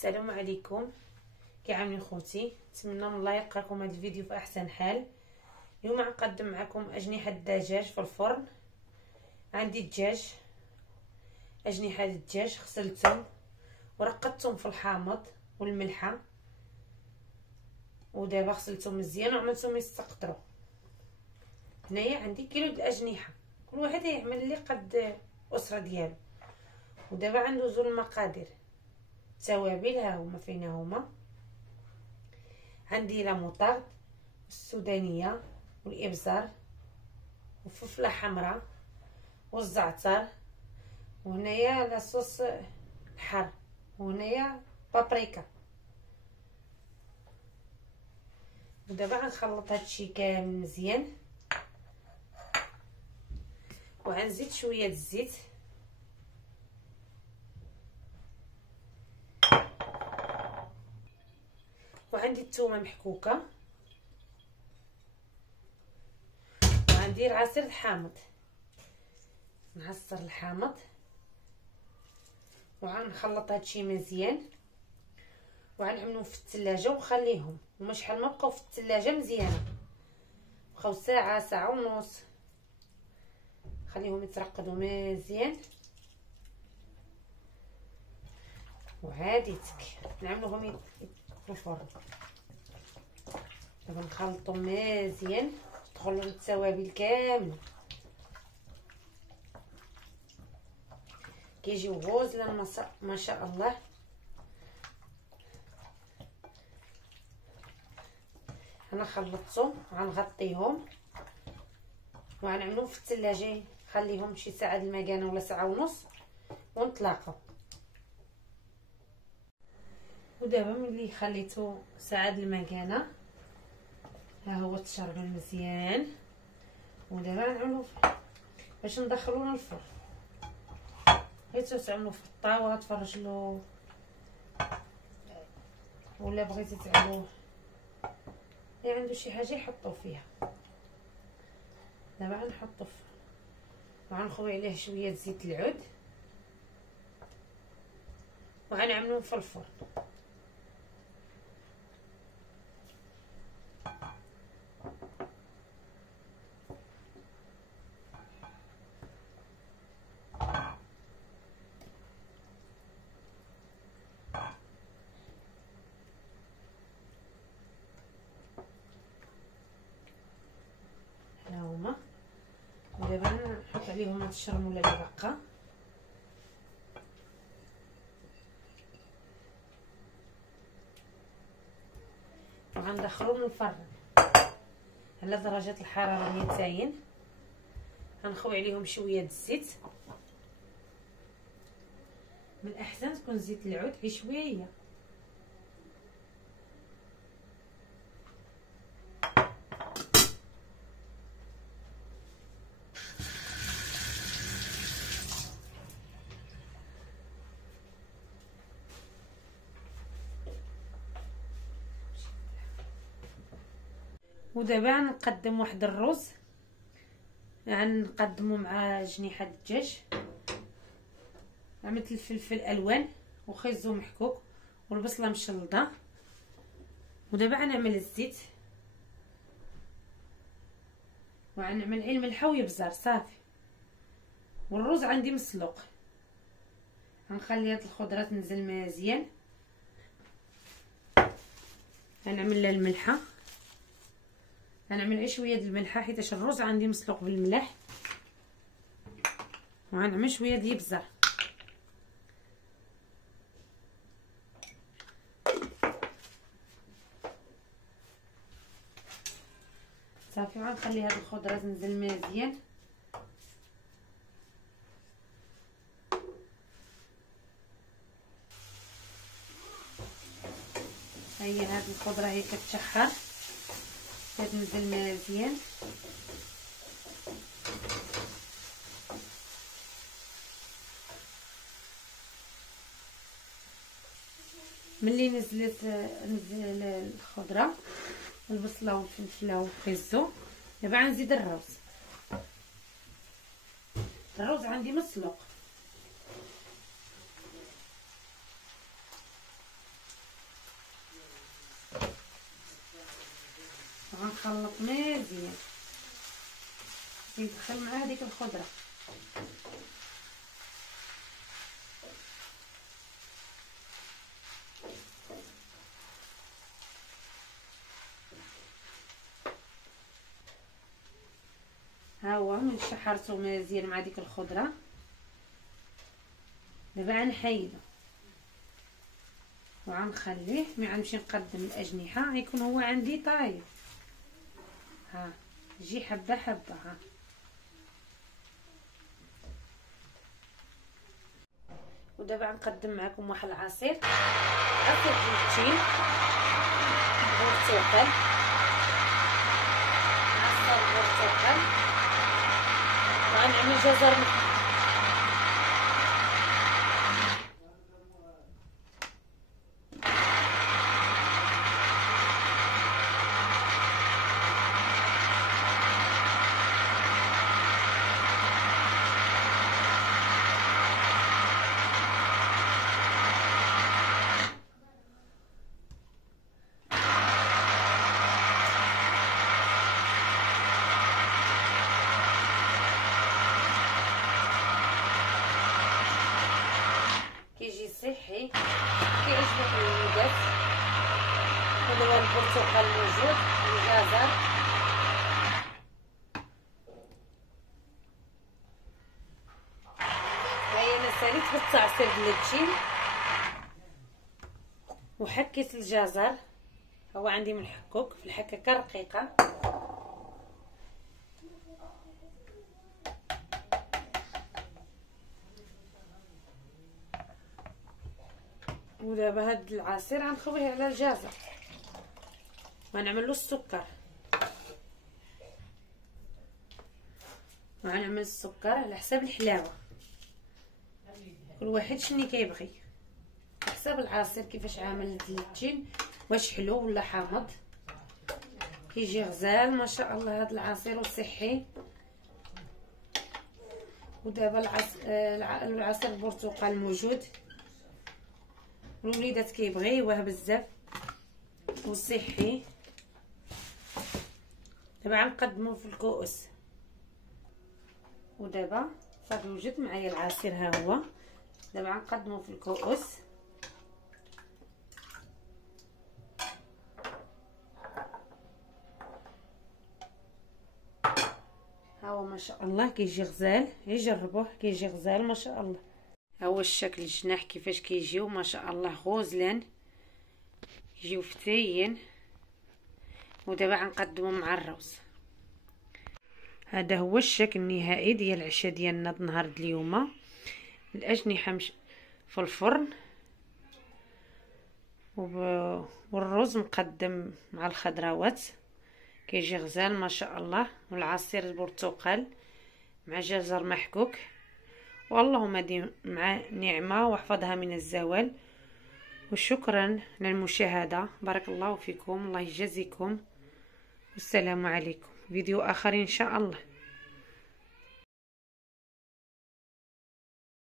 السلام عليكم. كي عاملين خوتي؟ نتمنى من الله يلقاكم هذا الفيديو في احسن حال. اليوم غنقدم معكم اجنحه الدجاج في الفرن. عندي الدجاج، اجنحه الدجاج غسلتهم ورقدتهم في الحامض والملحه، ودابا غسلتهم مزيان وعملتهم يستقطروا. هنايا عندي كيلو د الاجنحه، كل واحد يعمل اللي قد اسره ديالو. ودابا غندوزو المقادير. توابل ها هما فين هما. عندي لا موطارد السودانيه والابزار وفلفله حمراء والزعتر، وهنايا لاصوص الحار، وهنايا بابريكا. ودابا غنخلط هادشي كامل مزيان، وغنزيد شويه د الزيت وعندي الثومه محكوكه، وغندير عصير الحامض. نعصر الحامض وغنخلط هادشي مزيان، وغنعملهم في الثلاجه ونخليهم هما شحال ما بقاو في الثلاجه مزيانه، بقاو ساعه ساعه ونص، خليهم يترقدوا مزيان. وعادي نعملوهم في الفرن. دابا نخلطهم مزيان، تدخل التوابل كامله، كيجيو غوزلان ما شاء الله. انا خلطتهم، غنغطيهم وغنعملهم في الثلاجه، خليهم شي ساعه المكانه ولا ساعه ونص ونطلقوا. ودابا ملي خليتو ساعه المكانه ها هو تشربل مزيان. ودابا نعملو باش ندخلوه للفرن. بغيتو تعملو في الطاوه تفرجلو، ولا بغيتي تعملوه اللي عنده شي حاجه يحطو فيها. دابا غنحطو وغنخوي عليه شويه زيت العود وغنعملوه في الفرن. ها هما، ودابا نحط عليهم هاد الشرموله اللي باقا، وغندخلوهم للفرن على درجه الحراره 200. غنخوي عليهم شويه د الزيت، من الاحسن تكون زيت العود غير شويه. ودابا غنقدم واحد الرز، غنقدمو مع جنيحه الدجاج. عملت الفلفل الوان وخيزو محكوك والبصله مشلضه. ودابا غنعمل الزيت وغنعمل عين ملحه ويبزر صافي. والرز عندي مسلوق، غنخلي هاد الخضره تنزل مزيان. غنعمل لها الملحه، غنعمل غير شويه د الملحه حيت الرز عندي مسلوق بالملح، وغنعمل شويه د الابزار. صافي غنخلي هاد الخضره تنزل مزيان. هي هاد الخضره هي كتشحر كتنزل مزيان. ملي نزل الخضره والبصله والفلفله والخيزو، دابا غنزيد الرز. الرز عندي مسلوق، ونخلط مزيان. ندخل مع هذيك الخضره. ها هو من شحرته مزيان مع ديك الخضره. دابا غنحيدو وغنخليه ملي غنمشي نقدم الاجنحه غيكون هو عندي طايب. ها جي حبه حبه. ها ودابا غنقدم معكم واحد العصير، عصير التين برتقال، عصير برتقال، وغنعمل جزر محمر. كيجي صحي، كيعجبك الوليدات. هذا هو البرتقال موجود، الجزر، هاهي انا ساليت بالتعصير ديال التين وحكيت الجزر. هو عندي من الحكوك في الحكاكه رقيقه. ودابا هاد العصير غنخويه على الجزر وغنعمل له السكر. وغنعمل السكر على حساب الحلاوه، كل واحد شني كيبغي على حساب العصير كيفاش عامل التين، واش حلو ولا حامض. كيجي غزال ما شاء الله هاد العصير وصحي. ودابا العصير البرتقال موجود، الوليدات كيبغيوه بزاف وصحي. دابا غنقدمو في الكؤوس. ودابا صافي وجد معايا العصير، ها هو دابا غنقدمو في الكؤوس. ها هو ما شاء الله كيجي غزال، يجربوه كيجي غزال ما شاء الله. ها هو الشكل الجناح كيفاش كيجيو ما شاء الله غزلان، يجيو فتاين. ودابا غنقدمو مع الروز. هذا هو الشكل النهائي ديال العشاء ديالنا نهار اليوم. الاجنحه في الفرن والرز مقدم مع الخضروات، كيجي غزال ما شاء الله. والعصير البرتقال مع جزر محكوك. واللهم ديم مع نعمه واحفظها من الزوال. وشكرا للمشاهده، بارك الله فيكم، الله يجازيكم، والسلام عليكم. فيديو اخر ان شاء الله.